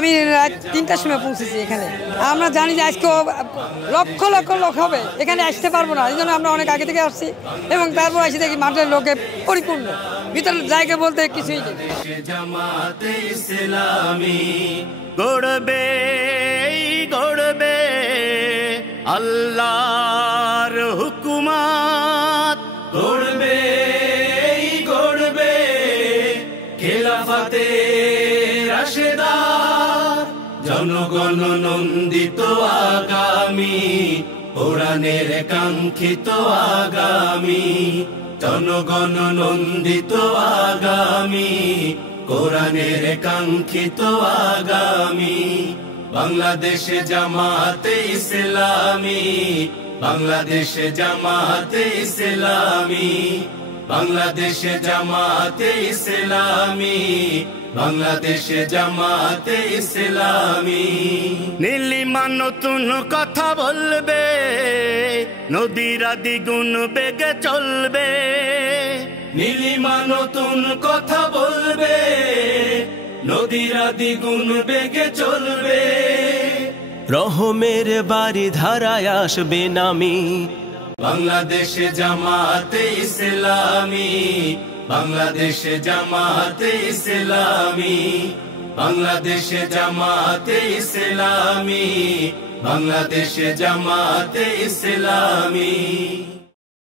আমি রাত 3টার সময় পৌঁছেছি এখানে। আমরা জানি যে আজকে লক্ষ লক্ষ লোক হবে, এখানে আসতে পারবো না, এই জন্য আমরা অনেক আগে থেকে আসছি এবং তারপর আসি দেখি মাঠের লোকে পরিপূর্ণ, ভিতরের জায়গা বলতে কিছুই নেই। জামাতে ইসলামী গড়বে গড়বে আল্লাহর হুকুমত, গড়বে গড়বে খেলাফতে রাশেদা, জনগণ নন্দিত আগামী কোরআনের কাঙ্ক্ষিত আগামী, জনগণ নন্দিত আগামী কোরআনের কাঙ্ক্ষিত আগামী। বাংলাদেশে জামাতে ইসলামী, বাংলাদেশে জামাতে ইসলামী, বাংলাদেশে জামাতে ইসলামী, বাংলাদেশে জামাতে ইসলামী। নীলিমা নতুন কথা বলবে, নদীরা দ্বিগুণ বেগে চলবে, নীলিমা নতুন কথা বলবে, নদীরা দ্বিগুণ বেগে চলবে। রহমের বাড়ি ধারায় আসবে নামি, বাংলাদেশে জামাতে ইসলামী, বাংলাদেশে জামাতে ইসলামী, বাংলাদেশে জামাতে ইসলামী, বাংলাদেশে জামাতে ইসলামী।